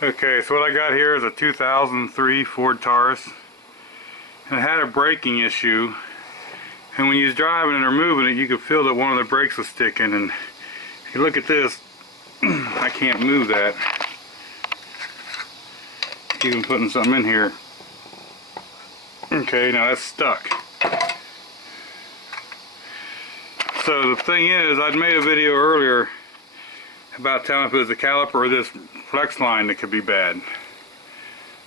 Okay, so what I got here is a 2003 Ford Taurus, and it had a braking issue, and when you was driving and removing it, you could feel that one of the brakes was sticking. And if you look at this, I can't move that. Even putting something in here. Okay, now that's stuck. So the thing is, I'd made a video earlier about telling if it was the caliper or this flex line that could be bad.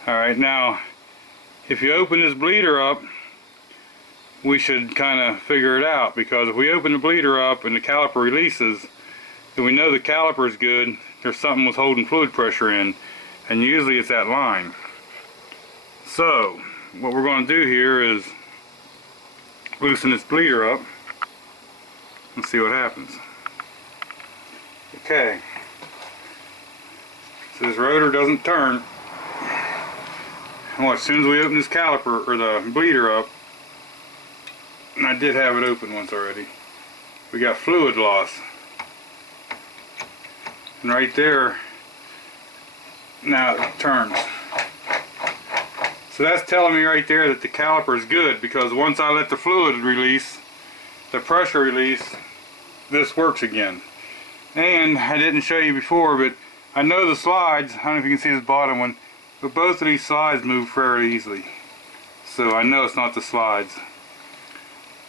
Alright, now if you open this bleeder up, we should kind of figure it out, because if we open the bleeder up and the caliper releases, then we know the caliper is good. There's something was holding fluid pressure in, and usually it's that line. So what we're going to do here is loosen this bleeder up and see what happens. Okay, so this rotor doesn't turn. And as soon as we open this caliper or the bleeder up, and I did have it open once already, we got fluid loss. And right there, now it turns. So that's telling me right there that the caliper is good, because once I let the fluid release, the pressure release, this works again. And I didn't show you before, but I know the slides, I don't know if you can see this bottom one, but both of these slides move fairly easily. So I know it's not the slides.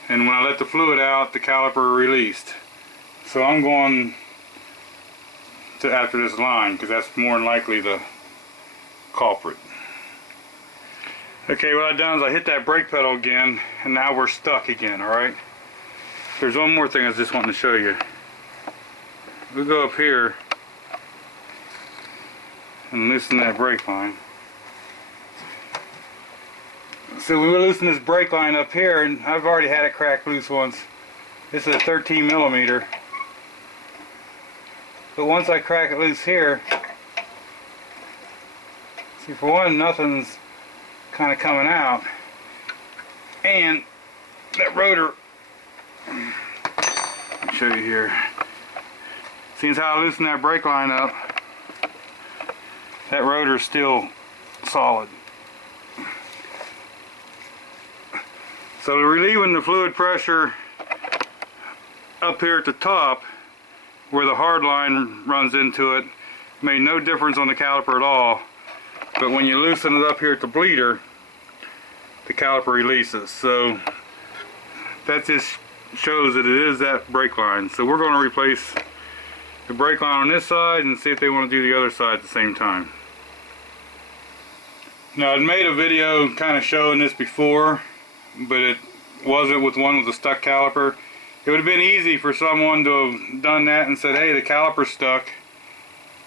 And when I let the fluid out, the caliper released. So I'm going to after this line, because that's more than likely the culprit. Okay, what I've done is I hit that brake pedal again, and now we're stuck again, alright? There's one more thing I was just wanting to show you. We'll go up here and loosen that brake line. So we will loosen this brake line up here, and I've already had it crack loose once. This is a 13 millimeter. But once I crack it loose here, see, for one, nothing's kind of coming out, and that rotor, let me show you here. Seeing how I loosened that brake line up, that rotor is still solid. So relieving the fluid pressure up here at the top, where the hard line runs into it, made no difference on the caliper at all. But when you loosen it up here at the bleeder, the caliper releases. So that just shows that it is that brake line. So we're going to replace the brake line on this side and see if they want to do the other side at the same time. Now, I'd made a video kind of showing this before, but it wasn't with one with a stuck caliper. It would have been easy for someone to have done that and said, hey, the caliper's stuck.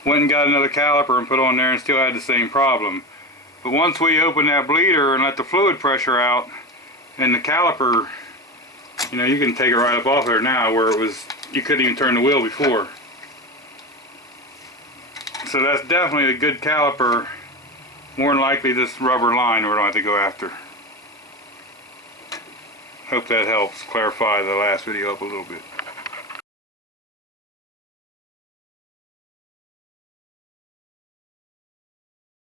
Went and got another caliper and put on there and still had the same problem. But once we opened that bleeder and let the fluid pressure out, and the caliper, you know, you can take it right up off there now, where it was, you couldn't even turn the wheel before. So that's definitely a good caliper. More than likely this rubber line we're going to have to go after. Hope that helps clarify the last video up a little bit.